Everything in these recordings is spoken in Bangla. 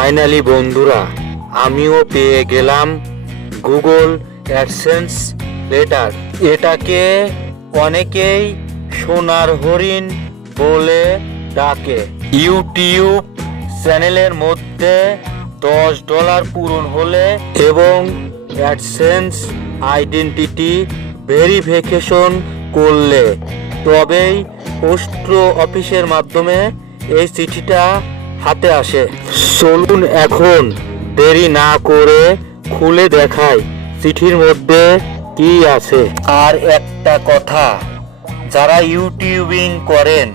ফাইনালি বন্ধুরা, আমিও পেয়ে গেলাম গুগল অ্যাডসেন্স লেটার। এটাকে অনেকেই সোনার হরিণ বলে ডাকে। ইউটিউব চ্যানেলের মধ্যে দশ ডলার পূরণ হলে এবং অ্যাডসেন্স আইডেন্টিটি ভেরিফিকেশন করলে। তবেই পোস্ট অফিসের মাধ্যমে এই চিঠিটা হাতে আসে। চলুন এখন, দেরি না করে খুলে দেখাই চিঠির মধ্যে কি আছে। আর একটা কথা, যারা ইউটিউবিং করেন,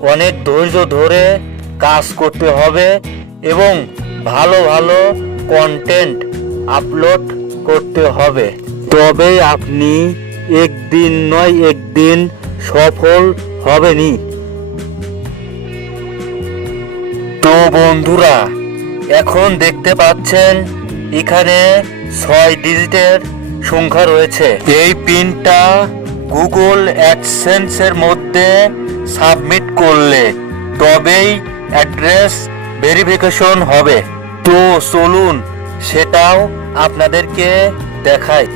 অনেক ধৈর্য ধরে কাজ করতে হবে এবং ভালো ভালো কন্টেন্ট আপলোড করতে হবে। তবে আপনি একদিন নয়, একদিন সফল হবেনই। তো বন্ধুরা, এখন দেখতে পাচ্ছেন এখানে ছয় ডিজিটের সংখ্যা রয়েছে। এই পিনটা গুগল অ্যাডসেন্সের মধ্যে সাবমিট করলে তবেই অ্যাড্রেস ভেরিফিকেশন হবে। তো চলুন, সেটাও আপনাদেরকে দেখাই।